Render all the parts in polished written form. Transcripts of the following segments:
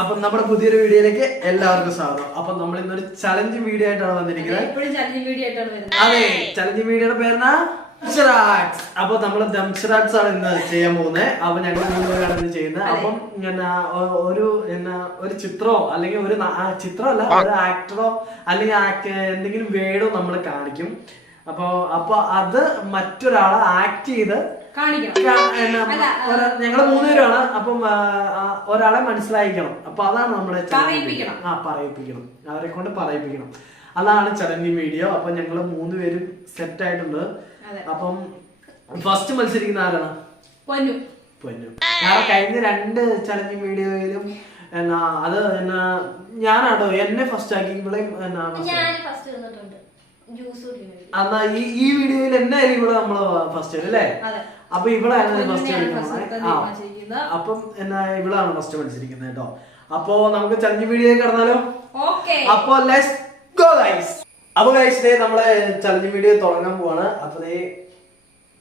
അപ്പം നമ്മുടെ പുതിയൊരു വീഡിയോയിലേക്ക് എല്ലാവർക്കും സ്വാഗതം. അപ്പം നമ്മൾ ഇന്നൊരു ചലഞ്ചിങ് വീഡിയോ ആയിട്ടാണ് വന്നിരിക്കുന്നത്. അതെ, ചലഞ്ചിങ് വീഡിയോയുടെ പേരാണ് ദംഷറാട്സ്. അപ്പൊ നമ്മള് ദംഷറാട്സ് ആണ് ഇന്ന് ചെയ്യാൻ പോകുന്നത്. അപ്പൊ ഞങ്ങൾ മൂന്നുപേരാണ് ഇന്ന് ചെയ്യുന്നത്. അപ്പം ഒരു ചിത്രമോ അല്ലെങ്കിൽ ഒരു ചിത്രമല്ല, ഒരു ആക്ടറോ അല്ലെങ്കിൽ എന്തെങ്കിലും വേർഡോ നമ്മൾ കാണിക്കും. അപ്പൊ അത് മറ്റൊരാളെ ആക്ട് ചെയ്ത് ഞങ്ങള് മൂന്നുപേരാണ്. അപ്പം ഒരാളെ മനസ്സിലായിക്കണം. അപ്പൊ അതാണ് നമ്മുടെ പറയിപ്പിക്കണം, അവരെ കൊണ്ട് പറയിപ്പിക്കണം. അതാണ് ചലഞ്ചിങ് വീഡിയോ. അപ്പൊ ഞങ്ങള് മൂന്നുപേരും സെറ്റ് ആയിട്ടുണ്ട്. അപ്പം ഫസ്റ്റ് മത്സരിക്കുന്ന ആരാണ്? പൊന്നു. കാരണം കഴിഞ്ഞ 2 ചലഞ്ചിങ് വീഡിയോയിലും അത് ഞാനാണോ എന്നെ ഫസ്റ്റ് ആക്കി. ഇവിടെ എന്നാ ഈ വീഡിയോയിൽ എന്നായിരിക്കും ഇവിടെ നമ്മള് ഫസ്റ്റ് അല്ലേ? അപ്പൊ ഇവളാണ് ഫസ്റ്റ് കളിക്കുന്നത്. അപ്പം ഇവളാണ് ഫസ്റ്റ് മത്സരിക്കുന്നത് കേട്ടോ. അപ്പൊ നമുക്ക് ചലഞ്ച് വീഡിയോ കടന്നാലോ? അപ്പൊ ലെറ്റ്സ് ഗോ ഗൈസ്. അപ്പൊ ഗൈസ് നമ്മളെ ചലഞ്ച് വീഡിയോ തുടങ്ങാൻ പോവാണ്. അപ്പൊ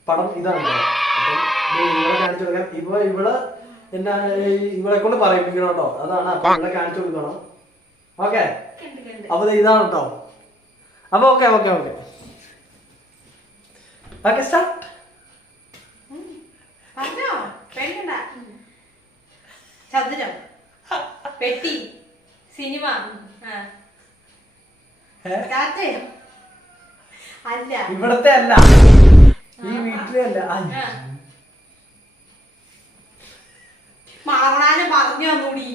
പടം ഇതാണ്. അപ്പം ഇവളെ കാണിച്ചു കൊടുക്കാം. ഇവള് ഇവളെ കൊണ്ട് പറയിപ്പിക്കണം കേട്ടോ. അതാണ്. അപ്പൊ ഇവളെ കാണിച്ചു കൊടുക്കണം. ഓക്കെ, അപ്പൊ ഇതാണ് കേട്ടോ. അപ്പൊ ഓക്കെ സ്റ്റാർട്ട്. ചതുരം, പെട്ടി, സിനിമ, അല്ല ഇവിടത്തെ അല്ല, ഈ വീട്ടിലെ അല്ല. മാവണാനെ പറഞ്ഞു തന്നൂടി.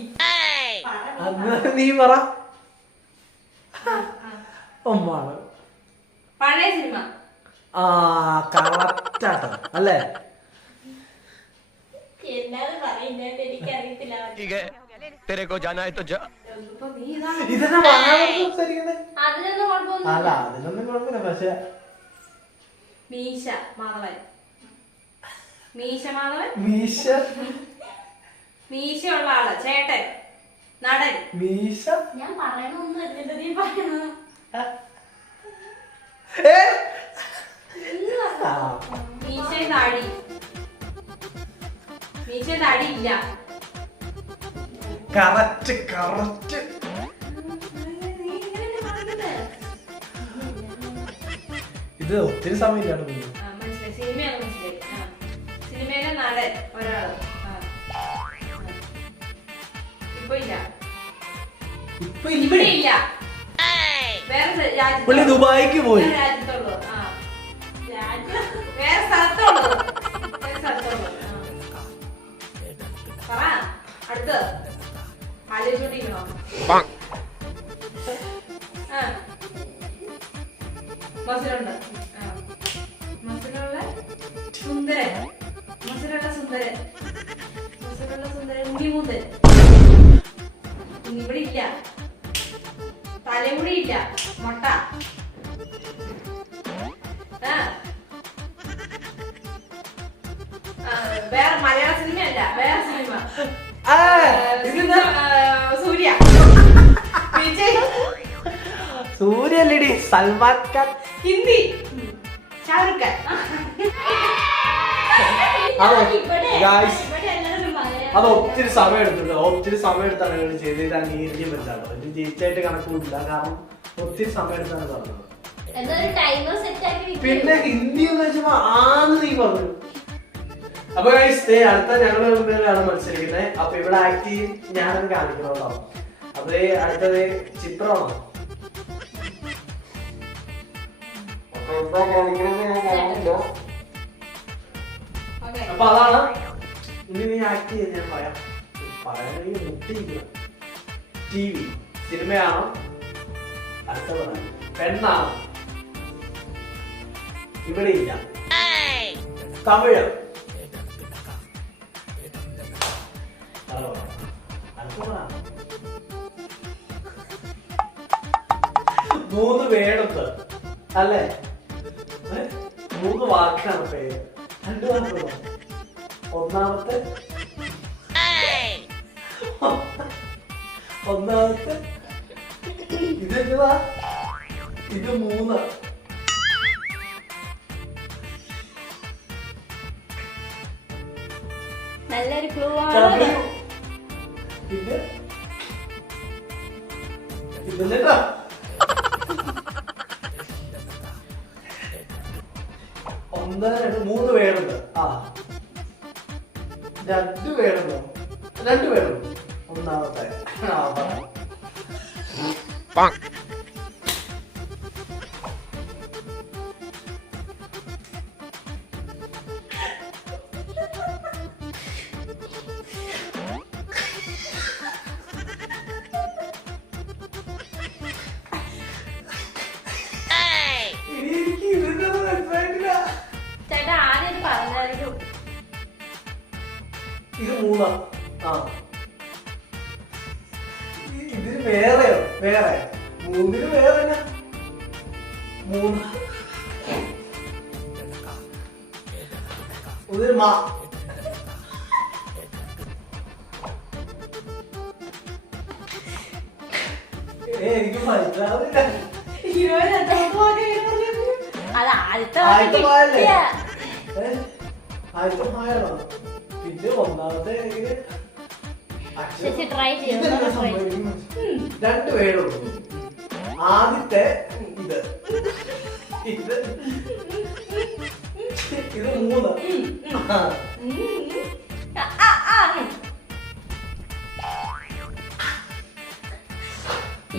നീ പറ. ഒമ്മാണ് പഴയ സിനിമ. കറക്റ്റാട്ടോ അല്ലേ? അല്ല, അതിനൊന്നും കുഴപ്പമില്ല. പക്ഷെ മീശ മാധവൻ, മീശയുള്ള ആള്, ചേട്ടൻ, നടൻ. മീശ ഞാൻ പറയണൊന്നും എന്നിട്ട് നീ പറയണത്. മീശയും താടി. മീശയും താടി ഇല്ല. കറക്റ്റ്. ഇത് ഒത്തിരി സമയമില്ലാണ്. മനസ്സിലായി, സിനിമയാണ് മനസ്സിലായി. സിനിമയിലെ നടൻ ഒരാള്. ഇപ്പൊ ഇവിടെ ഇല്ല. വേറെ രാജ്യത്ത്, ദുബായിക്ക് പോയി. രാജ്യത്തുള്ളൂ. വേറെ സ്ഥലത്തുള്ളൂ. പറ അടുത്ത്. ആലോചിച്ചോണ്ടിരിക്കണോ? മസിലുണ്ട്. മസിലുള്ള സുന്ദരൻ. ഉണ്ണിമൂന്തൻ. ഇവിടെ ഇല്ല. തലമുടി ഇല്ല. മൊട്ട. വേറെ മലയാള സിനിമയല്ല, വേറെ സിനിമ. സൂര്യ. സൂര്യല്ലടി, സൽമാൻ ഖാൻ. ഹിന്ദി, ഷാറുഖ് ഖാൻ. അത് ഒത്തിരി സമയം എടുത്താണ് ചെയ്ത്. ഇത് അംഗീകരിക്കാൻ പറ്റാട്ടോ. ഇത് ജയിച്ചായിട്ട് കണക്കൂട്ടില്ല. കാരണം ഒത്തിരി സമയം എടുത്താണ് പറഞ്ഞത്. പിന്നെ ഹിന്ദി എന്ന് വെച്ചപ്പോ നീ പറഞ്ഞു. അപ്പൊ അടുത്ത ഞങ്ങളുടെ മുമ്പിലാണ് മത്സരിക്കുന്നത്. അപ്പൊ ഇവിടെ ആക്ട് ചെയ്യും, ഞാനത് കാണിക്കണോട്ടോ. അപ്പൊ അടുത്തത് ചിത്രമാണോ? എന്താ കാണിക്കണെന്ന് ഞാൻ കാണില്ല. അപ്പൊ അതാണ്. ഇനി നീ ആക്ട് ചെയ്ത് ഞാൻ പറയാനെങ്കിൽ മുട്ടിയില്ല. TV സിനിമയാണോ? അടുത്തതാണ് പെണ്ണാണോ? ഇവിടെ ഇല്ല. തമിഴ്. മൂന്ന് വേടത്ത് അല്ലേ? 3 വാക്കാണ് പേര്. 2 വാക്കുകളോ? ഒന്നാമത്തെ ഇതെന്താ? ഇത് 3. നല്ലൊരു ക്ലൂ ആണ്. ഇത് എന്നിട്ടാ 1 2 3 പേരുണ്ട്. ആ 2 പേരുണ്ടോ? 2 പേരുണ്ട്. ഒന്നാമത്തെ ചേട്ടാ ആദ്യം ഇത് പറഞ്ഞായിരുന്നു. ഇത് 3. ആ ഇതിന് വേറെയോ? വേറെ 3 വേറെ 3 ഒരു മാ എനിക്ക് മനസ്സിലാവില്ല. അത് ആദ്യത്തെ ആദ്യത്തെ മായല്ലേ? കിട്ടിയ. ആദ്യത്തെ മായാണോ? പിന്നെ ഒന്നാമത്തെ ചേച്ചി try ചെയ്യ്. ഒന്ന് try ചെയ്യ്. 2 പേരുള്ളൂ. ആദ്യത്തെ ഇത് ഇത് 3.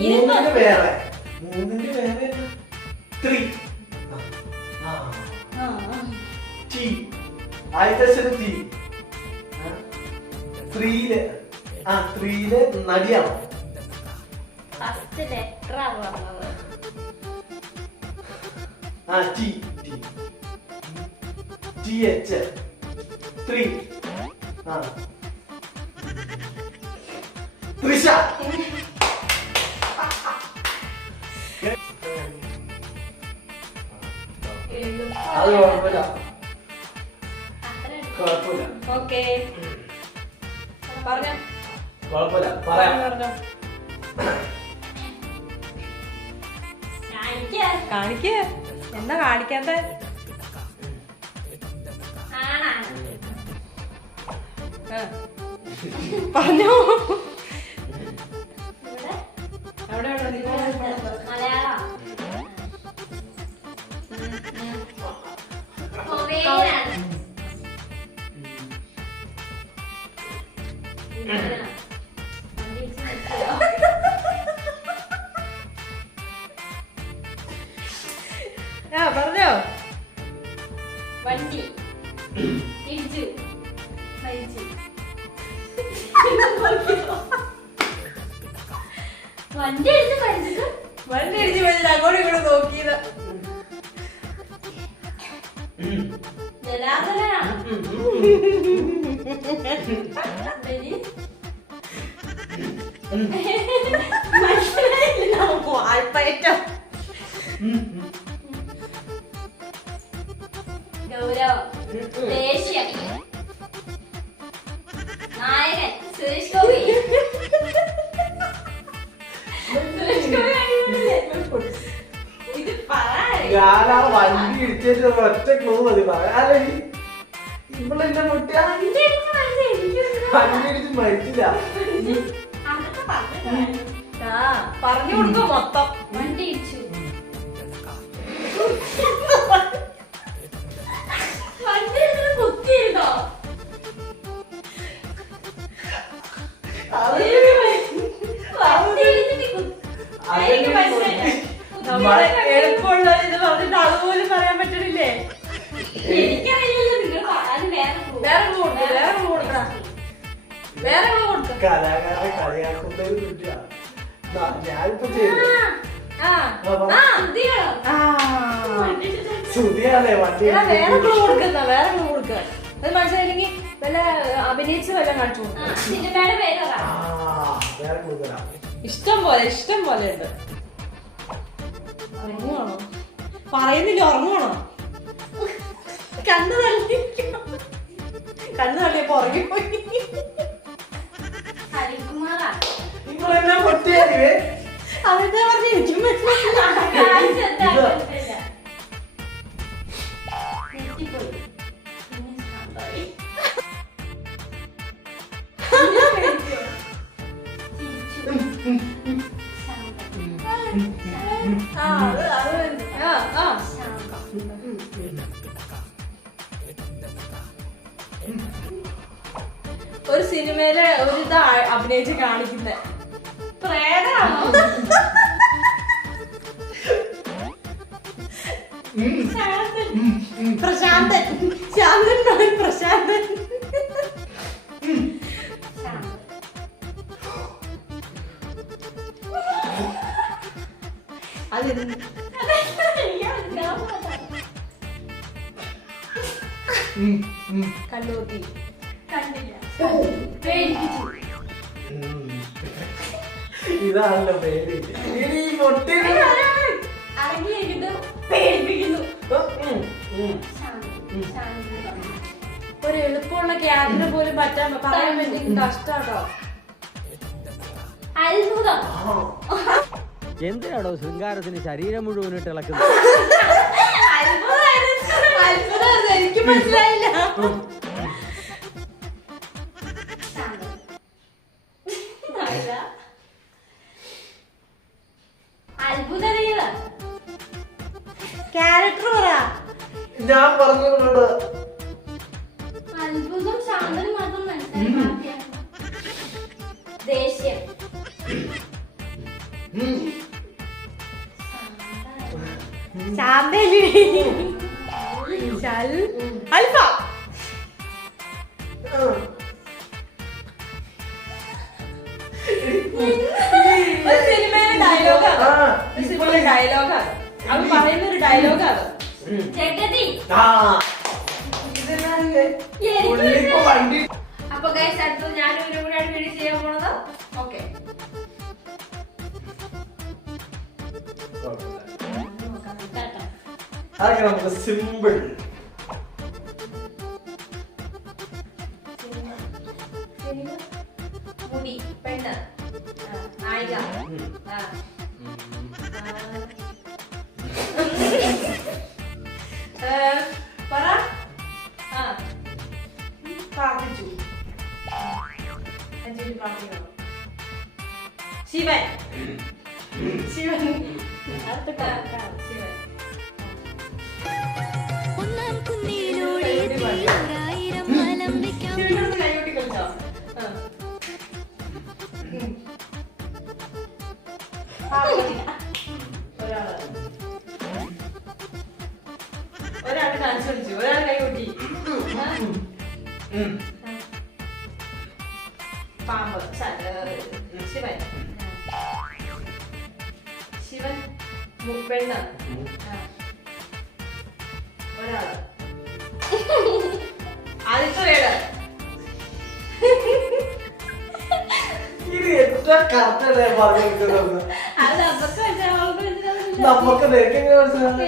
മൂന്നിന്റെ വേറെ 3. ടി ആദ്യത്തെ ടി 3 നടിയാണ്. ഫസ്റ്റ് ലെറ്റർ ആണ് പറഞ്ഞത്. T TH 3. തൃശ. അത് കുഴപ്പമില്ല. കുഴപ്പമില്ല. ഓക്കേ പറഞ്ഞോ. കുഴപ്പമില്ല. പറയാം. കാണിക്ക. എന്താ കാണിക്കാത്ത? പറഞ്ഞോ. മലയാളം. പറഞ്ഞോ. വണ്ടി ഇടിച്ചു മരിച്ചു. വണ്ടി അടിച്ച് മരിച്ചിട്ട് അങ്ങോട്ടും ഇങ്ങോട്ടും നോക്കിയത്. ജനാർദ്ദനാണ്. വായ്പയറ്റം. ഗൗരവം. ദേഷ്യം. നായകൻ സുരേഷ് ഗോപി. ഇത് ഞാൻ ആ വണ്ടി ഇടിച്ചിട്ട് ഒറ്റ ക്ലൂ മതി പറയാം. അല്ലെങ്കിൽ ഇവളെന്നെ മുട്ടിയ വണ്ടി ഇടിച്ച് മരിച്ചില്ല. പറഞ്ഞു കൊടുക്കും മൊത്തം. വണ്ടി ഇടിച്ചു. വണ്ടി ഇടിച്ചിട്ട് കുത്തിയിരുന്നോ? എളുപ്പമുള്ള ഇത് പറഞ്ഞിട്ട് അതുപോലും പറയാൻ പറ്റണില്ലേ? എനിക്കറിയില്ലല്ലോ. നിങ്ങൾ വേറെ കൊടുക്കണം. കലാകാരെ കളിയാക്കുന്നതിന് പറ്റിയ ഞാനിപ്പോ ചെയ്തു. ശ്രുതിയാണേ വണ്ടി വേറെ കൊടുക്കുന്ന അത് മനസ്സിലായില്ലെങ്കിൽ വല്ല അഭിനയിച്ച് വല്ല കാണിച്ചു ഇഷ്ടം പോലെ ഉണ്ട്. ഉറങ്ങുവാണോ? പറയുന്നില്ല. ഉറങ്ങുവാണോ? കണ്ണു തള്ളിയപ്പോ ഉറങ്ങിപ്പോയി. നിങ്ങളെല്ലാം പൊട്ടിയാലേ അതെന്താ പറഞ്ഞ എനിക്കും സിനിമയില് ഒരു ഇതാ അഭിനയിച്ച് കാണിക്കുന്നത്. പ്രേതമാണോ? പ്രശാന്തൻ. ശാന്തൻ പ്രശാന്തൻ. കണ്ണൂത്തി കണ്ടില്ല. ഇതാണല്ലോ പേര്. അടങ്ങിയിരിക്കുന്നു, പേടിപ്പിക്കുന്നു. ഒരു എളുപ്പമുള്ള ക്യാരക്ടർ പോലും പറയാൻ പറ്റി കഷ്ടാട്ടോ. അത്ഭുതം. എന്തിനാടോ ശൃംഗാരത്തിന് ശരീരം മുഴുവനിട്ട് ഇളക്കുന്നത്? അത്ഭുതം എനിക്ക് മനസ്സിലായില്ല. അത്ഭുതം ക്യാരക്ടർ പറ. ഞാൻ പറഞ്ഞോളൂ. അത്ഭുതം ശാന്തന് മാത്രം മനസ്സിലായി. ദേഷ്യം. ശാന്തലി. അൽഫ. സിനിമയിലെ ഡയലോഗാണ്. സിനിമയിലെ ഡയലോഗാണ്. അത് പറയുന്ന ഒരു ഡയലോഗാണ്. അപ്പൊ ഗൈസ് അടുത്തത് ഞാനും ഇവരും കൂടെയാണ് വീഡിയോ ചെയ്യാൻ പോണത്. ഓക്കെ അതൊക്കെ നമുക്ക് സിമ്പിൾ. മുടി പെണ്ണ് നായിക പറ. പ്രാർത്ഥിച്ചു. പ്രാർത്ഥിക്കണം. ശിവൻ. ശിവൻ. ശിവൻ. കൈകൊട്ടി കളിച്ചോ? ഒരാള് ഡാൻസ് കളിച്ചു, ഒരാൾ കൈകൊട്ടി. പാമ്പ്. ശിവൻ. ശിവൻ പെണ്ണ്. ഒരാള് ആദ്യത്തെ വേട്.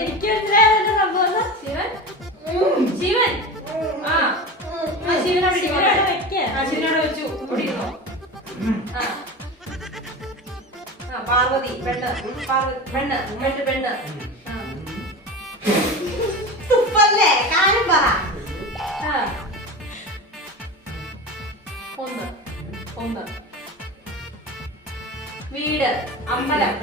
എനിക്ക് മനസ്സിലായതല്ല സംഭവം. ശിവൻ. ശിവൻ. ശിവനോട് വെച്ചു. പാർവതി പെണ്ണ്. പെണ്ണ് പെണ്ണ് പെണ്ണ്. തുപ്പല്ലേ കാര്യം പറ. ഒന്ന് ഒന്ന് വീട്. അമ്പലം.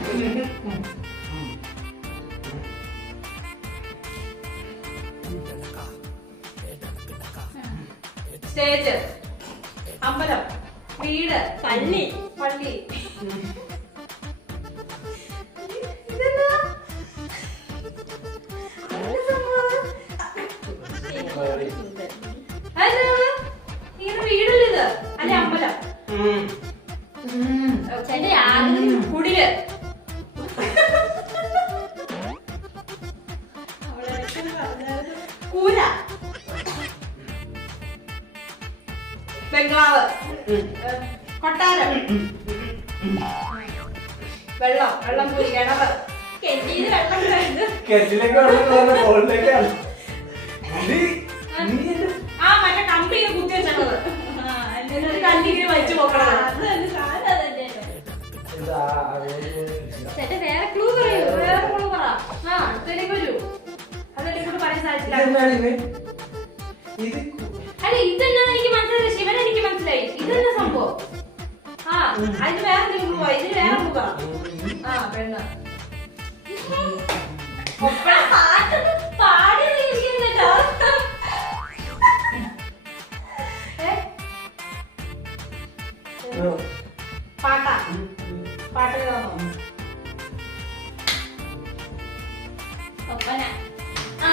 സ്റ്റേജ്. അമ്പലം. വീട്. പള്ളി. പള്ളി. ഇങ്ങനെ വീടല്ലേ ഇത്? അല്ലെ അമ്പലം. കുടില്. കൂര. ബംഗ്ലാവ്. കൊട്ടാരം. വെള്ളം. വെള്ളം പോയി. കിണറ്. കെട്ടിയിൽ വെള്ളം കഴിഞ്ഞ് മറ്റേ കമ്പി കുത്തി വെച്ചത് കല്ലിങ്ങനെ വലിച്ചു പോക്കണം. വേറെ ക്ലൂ പറയൂ. വേറെ ക്ലൂ പറ. അടുത്തേക്ക് വരൂ. അതെന്നെ കൂടെ പറയാൻ സാധിച്ചില്ല. അല്ല ഇതെന്നാന്ന് എനിക്ക് മനസ്സിലായി. ശിവൻ എനിക്ക് മനസ്സിലായി. ഇതെന്നാ സംഭവം? അതിന് വേറെ ക്ലൂ പറ. ഇതിന് വേറെ ക്ലൂ പറ. പെണ്ണ്. പാടി കേട്ടോ. പാട്ടാ പാട്ട് കേൾക്കാമോ? ഒപ്പന. ആ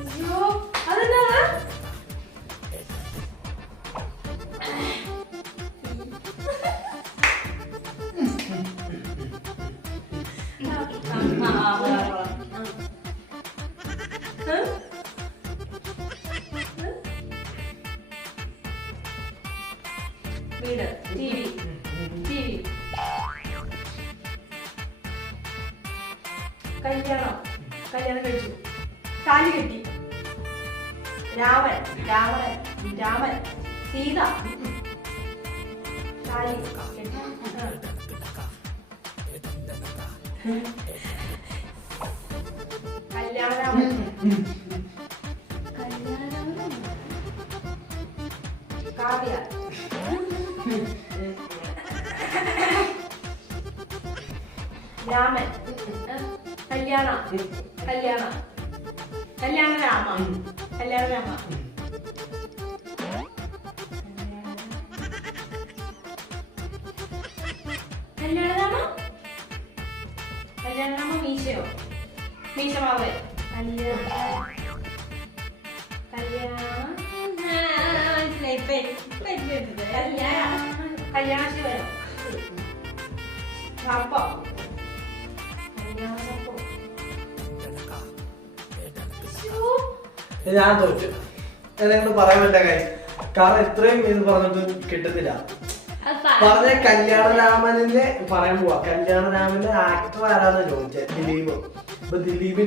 അയ്യോ അതെന്താ? വീട്, ടിവി, ടിവി, കല്യാണം, കല്യാണം കഴിച്ചു, താലി കെട്ടി, രാമൻ, രാവണൻ, രാമൻ, സീത, താലി കെട്ടി, കല്യാണരാമൻ, കല്യാണരാമൻ, കാവ്യ, രാമൻ, കല്യാണ, കല്യാണ, കല്യാണരാമ, കല്യാണരാമ, കല്യാണരാമ, കല്യാണരാമ, മീശയോ, മീശമാവൻ, കല്യാണ, കല്യാണ ശിവനോ, സർപ്പം, കല്യാണ സർപ്പം. ഞാൻ തോറ്റു. എന്നെ പറയാൻ പറ്റാ കാര്യം, കാരണം ഇത്രയും ഇത് പറഞ്ഞിട്ട് കിട്ടുന്നില്ല. പറഞ്ഞ കല്യാണരാമനെ പറയാൻ പോവാ. കല്യാണരാമന്റെ ആക്ടർ ആരാന്ന് ചോദിച്ചത്, ദിലീപ്. അപ്പൊ ദിലീപ്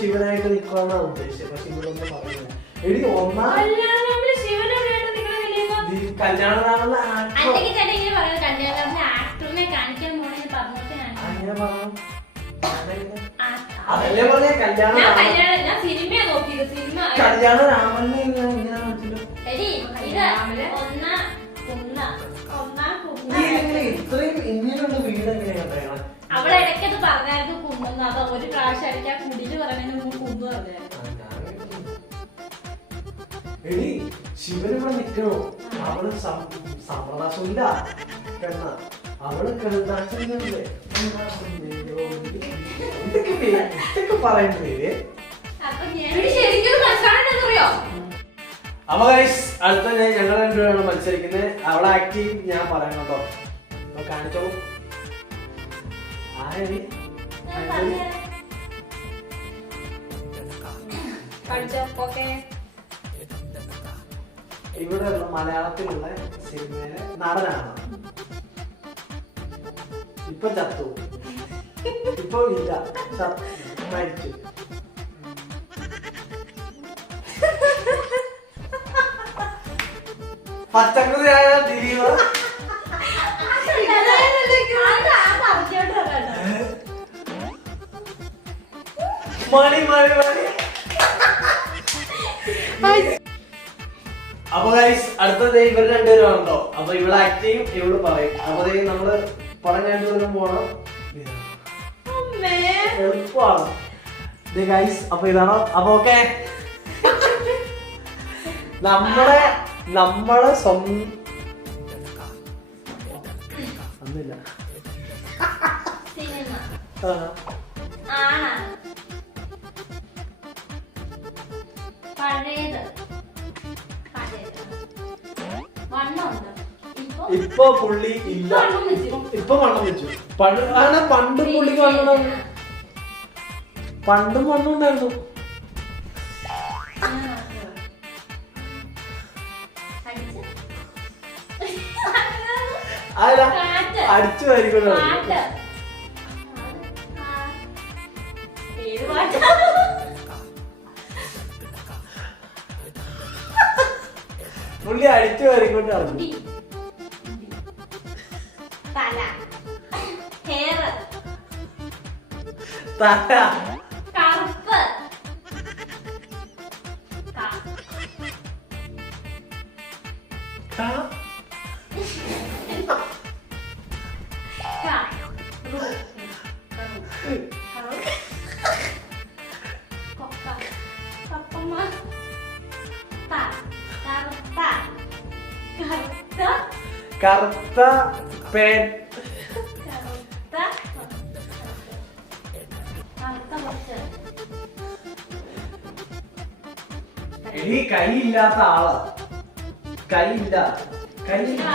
ശിവനായിട്ട് നിൽക്കുവാന്നാണ് ഉദ്ദേശിച്ചത്. പക്ഷെ ഇവരൊന്നും പറയുന്നില്ല. എടി ഒന്നാം കല്യാണരാമന്റെ അങ്ങനെ പറഞ്ഞു. അതല്ലേ പറഞ്ഞ കല്യാണരാമനെ ഇങ്ങനെ ഇത്രയും ഇങ്ങനെയുള്ള വീട് എങ്ങനെയാണ് പറയണത്? അവിടെ ഇടയ്ക്കത് പറഞ്ഞായിരുന്നു കുന്നു. അത് ഒരു പ്രാവശ്യം ഇടയ്ക്ക് ആ കുടില് പറഞ്ഞതിന് മുമ്പ് കുന്നു പറഞ്ഞായിരുന്നു. എടി ശിവനിവിടെ നിക്കണോ? അവള് സമ്പ്രദാസമില്ല പെണ്ണ. അവള് കഴുതാച്ചല്ലേ ഇതൊക്കെ പറയുന്നത്. അപ്പൊ ഗൈസ് അടുത്ത ഞങ്ങൾ രണ്ടുപേരാണ് മത്സരിക്കുന്നത്. അവളെ ആക്ടിങ് ഞാൻ പറയണം കേട്ടോ. അപ്പൊ കാണിച്ചോളൂ. ആരടി ഇവിടെയുള്ള മലയാളത്തിലുള്ള സിനിമയിലെ നടനാണ്. ഇപ്പൊ ചത്തു, ഇപ്പൊ ഇല്ല, മരിച്ചു. പച്ചക്കുതിരായ ദിലീപ്. മണി മണി മണി. അപ്പൊ ഗൈസ് അടുത്തത് ഇവർ രണ്ടുപേരുണ്ടോ. അപ്പൊ ഇവിടെ ആക്ട് ചെയ്യും, ഇവള് പറയും. അപ്പൊ നമ്മള് പടം കണ്ടുവരും പോണം. എളുപ്പമാണ് ഗൈസ്. അപ്പൊ ഇതാണോ? അപ്പൊ ഓക്കെ, നമ്മളെ സ്വന്തം ഒന്നുമില്ല. ഇപ്പൊ പുള്ളി ഇല്ല, ഇപ്പൊ വണ്ണം വെച്ചു. പണ്ട് പുള്ളിക്ക് വണ്ണം, പണ്ടും വണ്ണം ഉണ്ടായിരുന്നു. അടിച്ചു വരികൊണ്ട് പുള്ളി അടിച്ചു വരിക്കൊണ്ട് നടന്നു. തല കറുപ്പ് കറുപ്പ കറുത്ത പേൻ. എടി കൈയില്ലാത്ത ആളാ. കൈയില്ല. കൈയില്ല.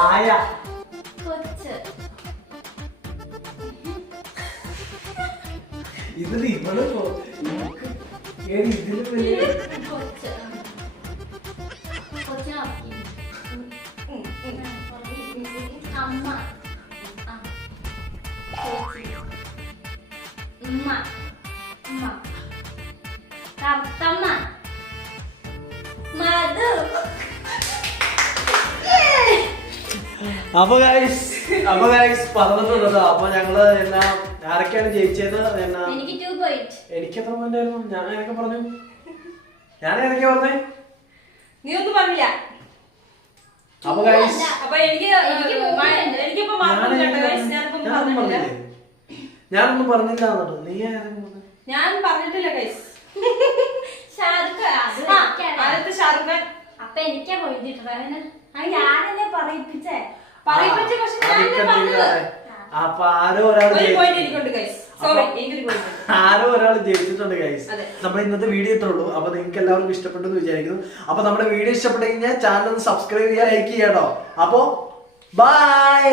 ആയ. ഇതില് ഇവള് ഇതില് വലിയ അമ്മ ഉമ്മ ഉമ്മ കത്തമ്മ മധു. അപ്പൊ ഗൈസ് പറഞ്ഞിട്ടുള്ളത്. അപ്പൊ ഞങ്ങള് എന്നാ ആരൊക്കെയാണ് ജയിച്ചത്? എന്നാ എനിക്ക് 2 പോയിന്റ്. എനിക്ക് എത്ര പോയിന്റ് ആയിരുന്നു? ഞാൻ ഏതൊക്കെ പറഞ്ഞു? ഞാൻ ഏതൊക്കെ പറഞ്ഞേ? നീ ഒന്നും പറഞ്ഞില്ല. അപ്പൊ ഗൈസ് അപ്പൊ എനിക്കിപ്പോ മാർക്ക് കേട്ടോ ഗൈസ്. ഞാനൊന്നും പറഞ്ഞില്ല എന്നിട്ട് നീ ഞാൻ പറഞ്ഞിട്ടില്ല ഗൈസ്. ആദ്യത്തെ ഷാറുഖ് ഖാൻ. അപ്പൊ എനിക്കാ പോയിട്ടിട്ടേ. ഞാനെന്നെ പറയിപ്പിച്ചേ. പക്ഷെ ഞാൻ പറഞ്ഞത്. അപ്പൊ ആരോ ഒരാൾ ജയിച്ചിട്ടുണ്ട് ഗൈസ്. നമ്മുടെ ഇന്നത്തെ വീഡിയോ ഇത്രേ ഉള്ളൂ. അപ്പൊ നിങ്ങൾക്ക് എല്ലാവർക്കും ഇഷ്ടപ്പെട്ടെന്ന് വിചാരിക്കുന്നു. അപ്പൊ നമ്മുടെ വീഡിയോ ഇഷ്ടപ്പെട്ടു കഴിഞ്ഞാൽ ചാനൽ ഒന്ന് സബ്സ്ക്രൈബ് ചെയ്യാൻ, ലൈക്ക് ചെയ്യാട്ടോ. അപ്പൊ ബൈ.